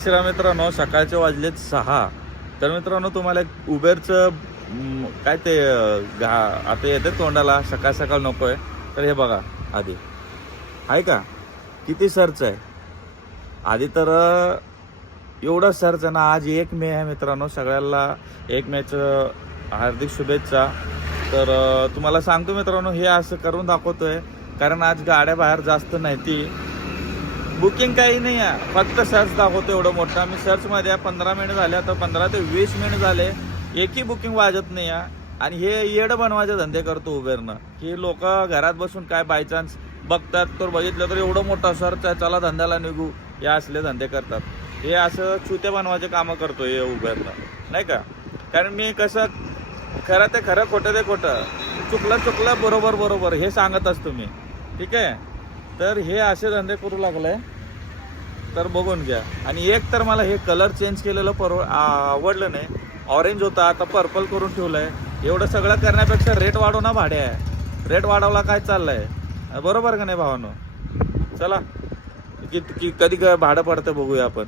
मित्रांनो सकाळचे वाजलेत 6. तर मित्रांनो तुम्हाला एक उबेरचं काय ते आता येते तोंडाला सकाळ सकाळ नको आहे. तर हे बघा आधी आहे का किती सर्च आहे आधी. तर एवढं सर्च आहे ना. आज 1 मे आहे मित्रांनो. सगळ्यांना 1 मेचं हार्दिक शुभेच्छा. तर तुम्हाला सांगतो मित्रांनो हे असं करून दाखवतोय कारण आज गाड्या बाहेर जास्त नाही. ती बुकिंग काही नाही आहे, फक्त सर्च दाखवतो एवढं मोठं. मी सर्चमध्ये 15 मिनिट झाले, आता 15 ते 20 मिनिट झाले, एकही बुकिंग वाजत नाही आहे. आणि हे येडं बनवायचे धंदे करतो उबेरनं की लोक घरात बसून काय बायचान्स बघतात तर बघितलं तर एवढं मोठं सर्च आहे, चला धंद्याला निघू, हे असले धंदे करतात. हे असं चुत्या बनवायचे कामं करतो हे उबेरनं, नाही का. कारण मी कसं खरं ते खरं, खोटं ते खोटं, चुकलं बरोबर हे सांगत असतो मी, ठीक आहे. तर हे असे धंदे करू लागले तर बघून घ्या. आणि एक तर मला हे कलर चेंज केलेलं आवडलं नाही. ऑरेंज होता, आता पर्पल करून ठेवलंय. एवढं सगळं करण्यापेक्षा रेट वाढव ना, भाडे आहे, रेट वाढवला काय चाललंय, बरोबर का नाही भावानो. चला की कधी भाडं पडतं बघूया आपण.